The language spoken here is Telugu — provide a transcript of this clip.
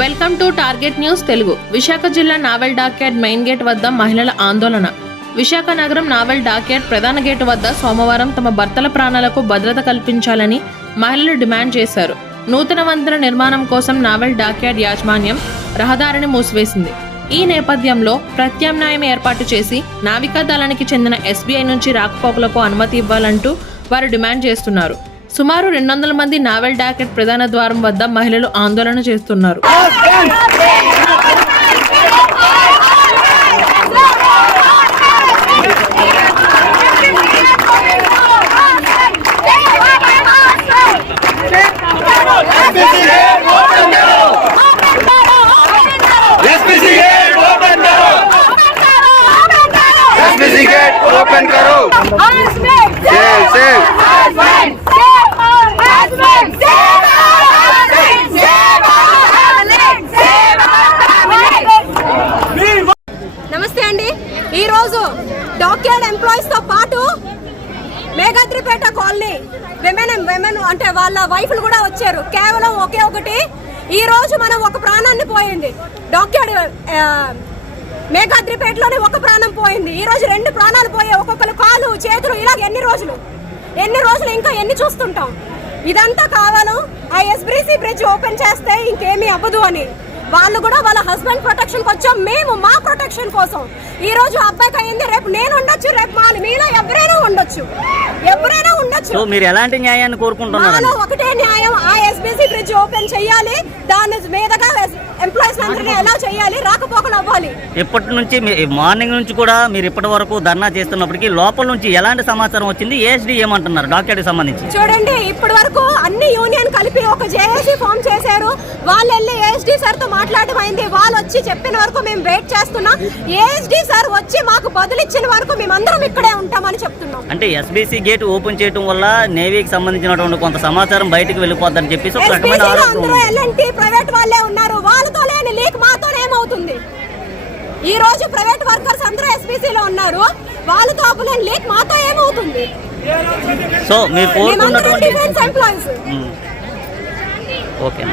Welcome to target news Telugu. Visakha జిల్లా నావెల్ డాక్యార్డ్ మెయిన్ గేట్ వద్ద మహిళల ఆందోళన. విశాఖ నగరం నావెల్ డాక్యార్డ్ ప్రధాన గేటు వద్ద సోమవారం తమ భర్తల ప్రాణాలకు భద్రత కల్పించాలని మహిళలు డిమాండ్ చేశారు. నూతన వంతెన నిర్మాణం కోసం నావెల్ డాక్యార్డ్ యాజమాన్యం రహదారిని మూసివేసింది. ఈ నేపథ్యంలో ప్రత్యామ్నాయం ఏర్పాటు చేసి నావికా దళానికి చెందిన SBI నుంచి రాకపోకలకు అనుమతి ఇవ్వాలంటూ వారు డిమాండ్ చేస్తున్నారు. సుమారు 200 మంది నావెల్ డాక్యార్డ్ ప్రధాన ద్వారం వద్ద మహిళలు ఆందోళన చేస్తున్నారు. ओपन करो। నమస్తే అండి. ఈ రోజు డాక్యార్డ్ ఎంప్లాయీస్ తో పాటు మేఘాద్రిపేట కాలనీ విమెన్ అంటే వాళ్ళ వైఫ్లు కూడా వచ్చారు. కేవలం ఒకే ఒకటి, ఈ రోజు మనం ఒక ప్రాణాన్ని పోయింది. డాక్యార్డ్ మేఘాద్రిపేటలోనే ఒక ప్రాణం పోయింది. ఈ రోజు 2 ప్రాణాలు పోయాయి. ఒక్కొక్కరు కాలు చేతులు ఇలా ఎన్ని రోజులు ఇంకా ఎన్ని చూస్తుంటాం. ఇదంతా కావాలం ఆ SBC బ్రిడ్జ్ ఓపెన్ చేస్తే ఇంకేమీ అవ్వదు అని వాళ్ళు కూడా వాళ్ళ హస్బెండ్ ప్రొటెక్షన్ వచ్చాం. మేము మా ప్రొటెక్షన్ కోసం ఈ రోజు అబ్బాయికి అయింది, రేపు నేను ఉండొచ్చు, రేపు మీలో ఎవరైనా ఉండొచ్చు. మీరు ఎలాంటి న్యాయాన్ని కోరుకుంటున్నారు? ఒకటే న్యాయం, ఆ SBC బ్రిడ్జ్ ఓపెన్ చేయాలి. దాని మీదగా ఎంప్లాయీస్ అందరినీ ఎలా చేయాలి, రాకపోకలు అవ్వాలి. ఇప్పటి నుంచి మార్నింగ్ నుంచి కూడా మీరు ఇప్పటి వరకు ధర్నా చేస్తున్నప్పటికీ లోపల నుంచి ఎలాంటి సమాచారం వచ్చింది? ASD ఏమంటున్నారు డాక్యార్డ్ సంబంధించి? చూడండి, ఇప్పటి వరకు అన్ని యూనియన్ కలిపి ఒక JAC ఫామ్ చేశారు. వాళ్ళు వెళ్ళి ASD సార్ తో మాట్లాడడం అయింది. వాళ్ళు వచ్చి చెప్పిన వరకు మేము వెయిట్ చేస్తున్నాం. ASD సార్ వచ్చి మాకు బదులిచ్చిన వరకు మేమందరం ఇక్కడే ఉంటామని చెప్తున్నాం. అంటే SBC గేట్ ఓపెన్ చేయడం వల్ల నేవీకి సంబంధించినటువంటి కొంత సమాచారం బయటకు వెళ్ళిపోద్దని చెప్పేసి ప్రైవేట్ వాళ్ళే ఉన్నారు. వాళ్ళతో లేని లీక్ మాతో ఏమవుతుంది? ఈ రోజు ప్రైవేట్ వర్కర్స్ అందరూ SBC లో ఉన్నారు. వాళ్ళతో లేని లీక్ మాతో ఏమవుతుంది? సో మీరు కోరుకున్నటువంటి ఎంప్లాయీస్ ఓకే.